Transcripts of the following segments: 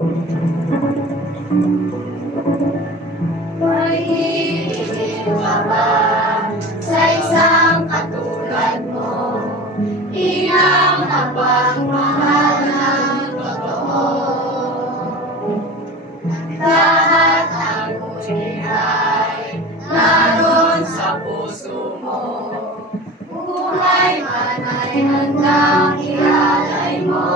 May hihigit ka ba sa isang katulad mo? Inang napagmahal ng totoo. Lahat ng uri ay naroon sa puso mo. Buhay man ay handang ialay mo.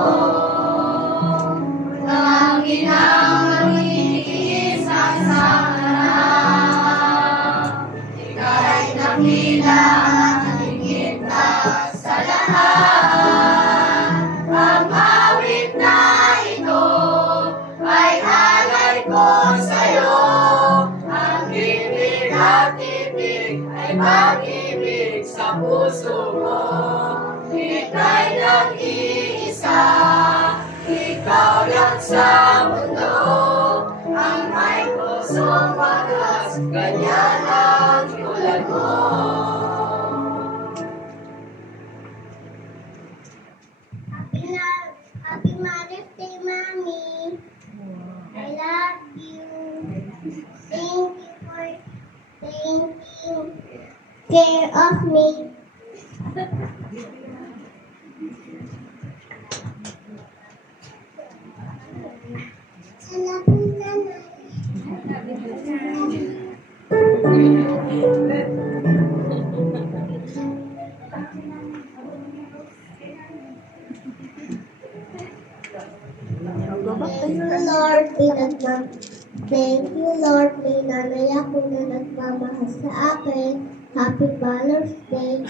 Ang inang nanginigis ang sanganak. Ika'y nakila at higit na sa lahat. Ang awit na ito ay alay ko sa'yo. Ang ibig at ibig ay pag-ibig sa puso mo. Ika'y nag-iisa, ikaw lang sa mundo. Ang may pusong wagas, ganyan ang tulad mo. Happy Mother's Day, Mommy. I love you. Thank you for taking care of me. Salamat, Nanay. Thank you, Lord. May nanay ako na nagmamahal sa akin. Happy Mother's Day.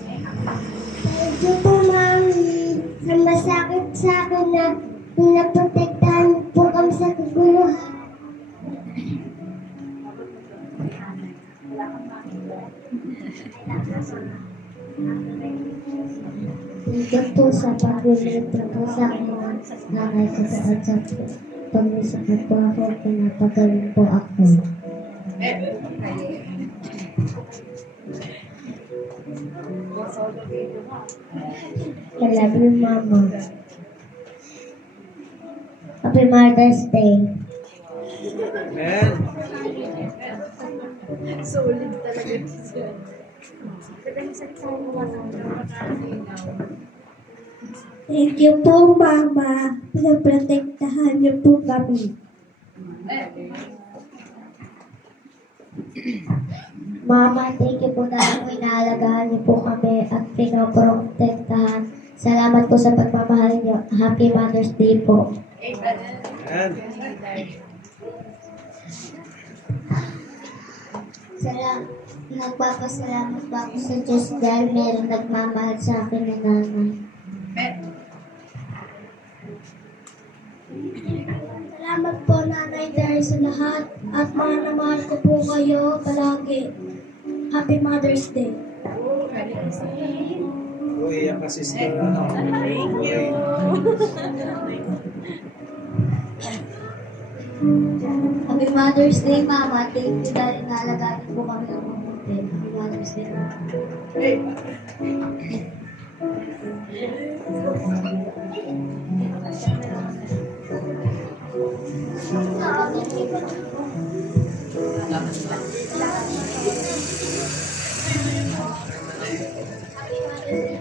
Thank you po, Mami. Sa masakit sa akin na pinaprotektahan po kami sa kaguluhan. Thank you po sa pag-ibigay po sa akin ng nanay ko sa pag-isakit po ako, pinapagaling po ako. I love you, Mama. Happy Mother's Day. Amen. Solid talaga siya. Thank you po, Mama. Pinaprotektahan niyo po kami. Mama, thank you po dahil inaalagaan niyo po kami at pinaprotektahan. Salamat po sa pagmamahal niyo. Happy Mother's Day po. Amen. Nagpapasalamat po ako sa Diyos dahil meron nagmamahal sa akin na nanay. Salamat po, Nanay, dahil sa lahat at mahal na mahal ko po kayo palagi. Happy Mother's Day. Iyak ka, sister. Thank you. Happy Mother's Day, Mama. Thank you dahil naalagaan po kami ng mabuti. Happy Mother's Day, Mama.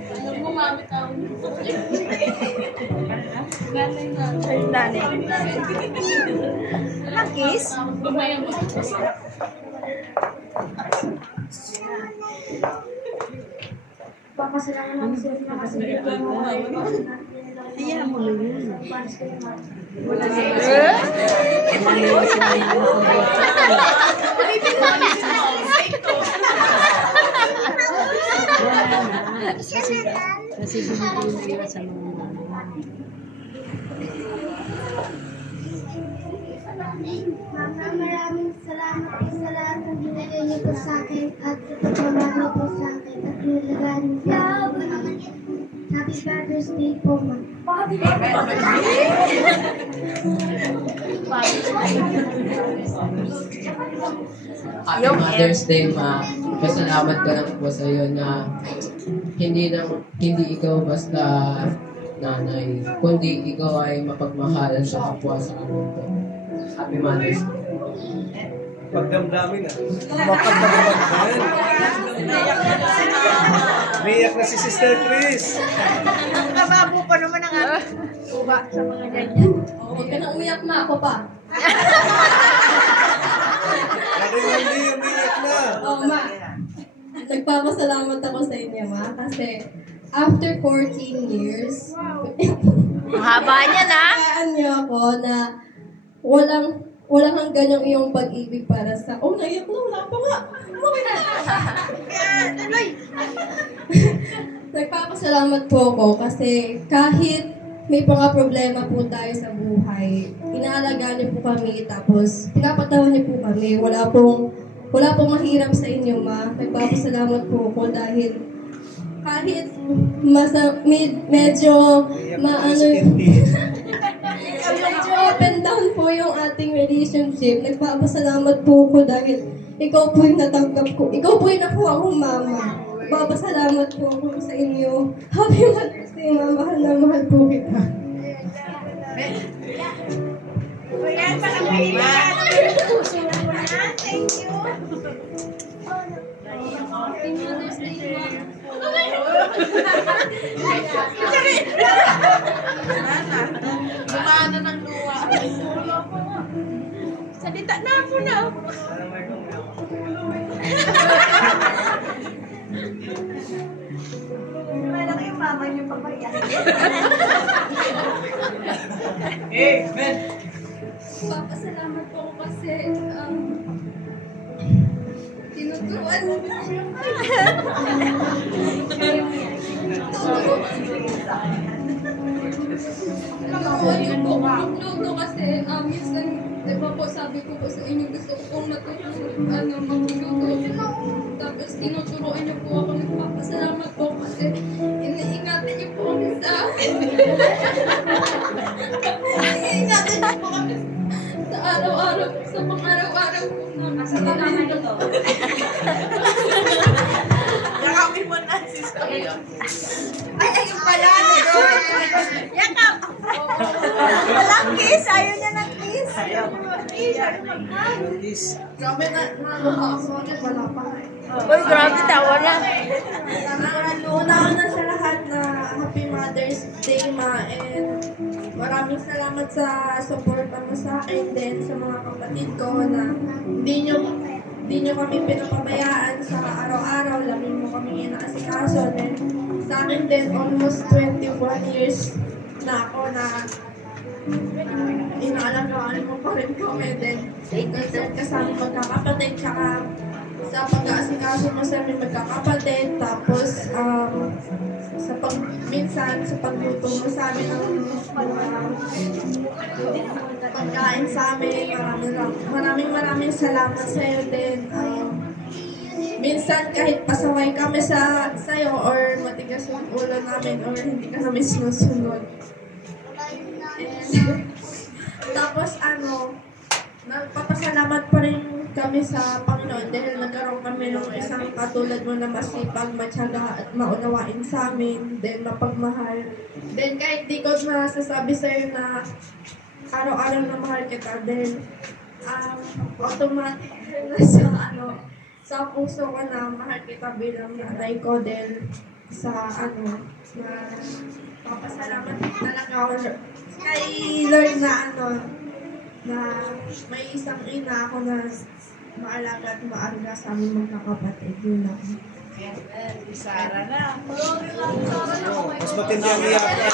Alam mo, mami tao. Nanay. Nakis? Papasalamat lang sa inyo kasi Ayan mo lang yun. wala Kasi binibigyan nila sa mga Mama, maraming salamat po sa lahat ng binigay niyo po sa akin at sa pagmamahal po sa akin at nilalagaan niyo po. Happy Father's Day po, Ma. Happy Mother's Day, Ma. Pasalamat ko lang po sa iyo na hindi ikaw basta nanay, kundi ikaw ay mapagmahalan sa kapwa sa mundo. Happy Mother's Day. Pagdamdamin ah. Mapagdamdamin. Umiyak na si Sister Chris. Ang kababo pa naman ang aking tuba sa mga ganyan. Huwag ka na umiyak na ako pa. Ate Wendy, umiyak na. Oo, Ma. Nagpapasalamat ako sa inyo, Ma. Kasi after 14 years, Ang haba niya na. kayaan niyo ako na walang hanggan yung iyong pag-ibig para sa... Oh, naiyak na. Wala pa nga. Okay na. Tuloy. Nagpapasalamat po ako kasi kahit may mga problema po tayo sa buhay, inaalagaan niyo po kami, tapos pinapatawan niyo po kami. Wala pong mahirap sa inyo, Ma. Nagpapasalamat po ako dahil kahit medyo medyo up and down po yung ating relationship, nagpapasalamat po ako dahil ikaw po yung natanggap ko. Ikaw po yung nakuha kong mama. Nagpapasalamat po ako sa inyo. Happy Mother's Day, Ma. Mahal na mahal po kita. Ayan, parang mahilig. Thank you. Happy Mother's Day, Ma. Gumana ng luwa. Salita na ako na. Malaki yung mama niyo papayan. Amen. Papasalamat po ako kasi tinuturuan mo Tinuturuan niyo po ako magluto kasi minsan, di ba po sabi ko po sa inyo gusto ko pong magluto. Tapos tinuturuan niyo po ako. Nagpapasalamat po kasi iniingatan niyo po kami sa iniingatan niyo po kami sa araw-araw, sa pang-araw-araw po namin. Sa kami to. Yakapin mo na, sister. Ay, ayun pala. Yakap. Walang kiss. Ayaw niya ng kiss. Ayaw kiss. Kiss. Grabe na ako. Wala pa. Uy, grabe, tawa na. Una-una sa lahat na Happy Mother's Day, Ma. And maraming salamat sa support mo sa akin din, sa mga kapatid ko na hindi nyo kami pinapabayaan sa araw-araw. Lagi mo kami inaasikaso. Then sa akin din, almost 21 years na ako na inaalagaan mo pa rin kami. Then, concern ka sa aming magkakapatid, tsaka sa pag-aasikaso mo sa aming magkakapatid, tapos minsan sa pagluto mo sa amin ng pagkain sa amin, maraming salamat sa iyo din. Minsan kahit pasaway kami sa'yo or matigas yung ulo namin or hindi ka namin sinusunod. Tapos nagpapasalamat pa rin kami sa Panginoon dahil nagkaroon kami ng isang katulad mo na masipag, matyaga at maunawain sa amin, then mapagmahal. Then kahit di ko nasasabi sa'yo na araw-araw na mahal kita, then automatic na sa puso ko na mahal kita bilang nanay ko, then sa na papasalamat talaga ako kay Lord na may isang ina ako na maalaga at maalaga sa aming magkakapatid. Yun lang. Sara na. Mas matindi ang iyak na.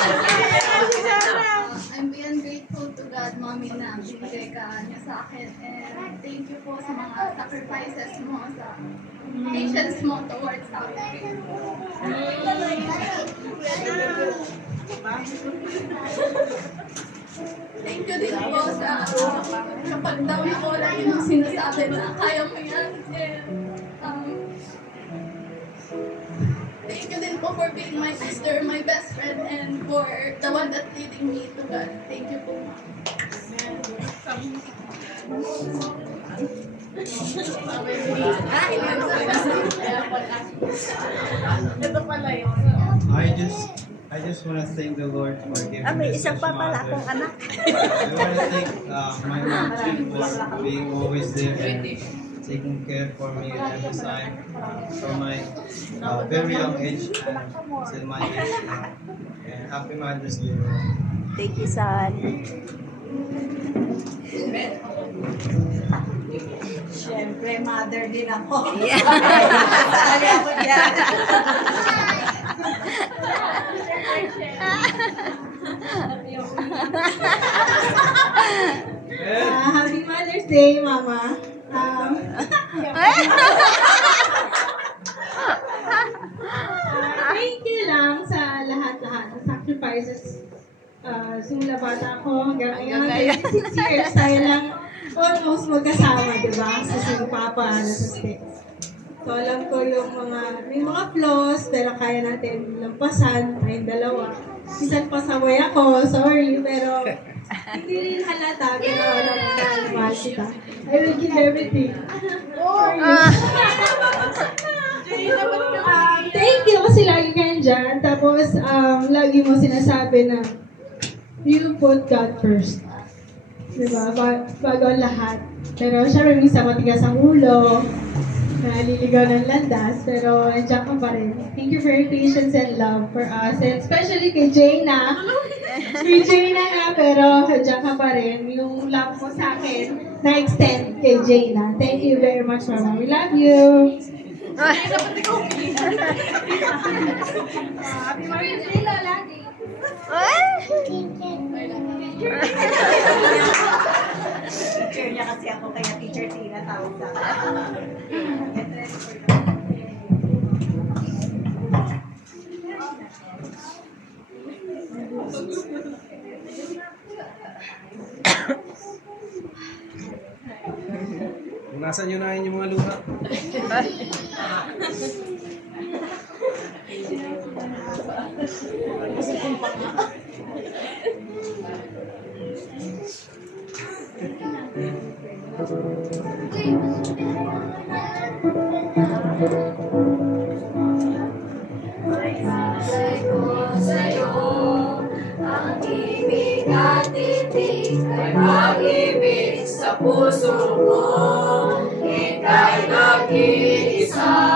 I'm beyond grateful to God, Mommy, na binigay ka niya sa akin. And thank you po sa mga sacrifices mo, sa patience mo towards sa akin. Thank you din po sa kapag daw ako lagi mong sinasabi na kaya mo yan. And thank you din po for being my sister, my best friend, and po for the one that leading me to God. Thank you po, ma'am. Ito pala yun. I just want to thank the Lord for giving May me isang such pa pala mother. akong anak. I want to thank my mom too for being always there and taking care for me every time from my very young age and till my age now. And happy Mother's Day. Thank you, son. Siyempre, mother din ako. Yeah. Sali ako dyan. Happy Mother's Day, Mama. Thank you lang sa lahat-lahat ng sacrifices. Simula bata ako hanggang ngayon, 26 years, tayo lang almost magkasama, di ba? Sa si Papa na sa States. So, alam ko yung may mga flaws, pero kaya natin lampasan, tayong dalawa. Minsan pasaway ako, sorry, pero hindi rin halata, pero alam ko na mahal kita. I will give everything for you. Thank you kasi lagi ka dyan. Tapos, lagi mo sinasabi na you put God first. Diba? Bago ang lahat. Pero syempre minsan matigas ang ulo, naliligaw ng landas, pero nandiyan ka pa rin. Thank you for your patience and love for us. And especially kay Jaina. Kay Jaina nga, pero nandiyan ka pa rin. Yung love mo sa akin, na-extend kay Jaina. Thank you very much, Mama. We love you. Happy Mother's Day, Lola. Teacher niya kasi ako, kaya Teacher Tina tawag sa akin. Punasan nyo na yung mga luha. Ang ibig at titig ay pag-ibig sa puso mo. Ika'y nag-iisa.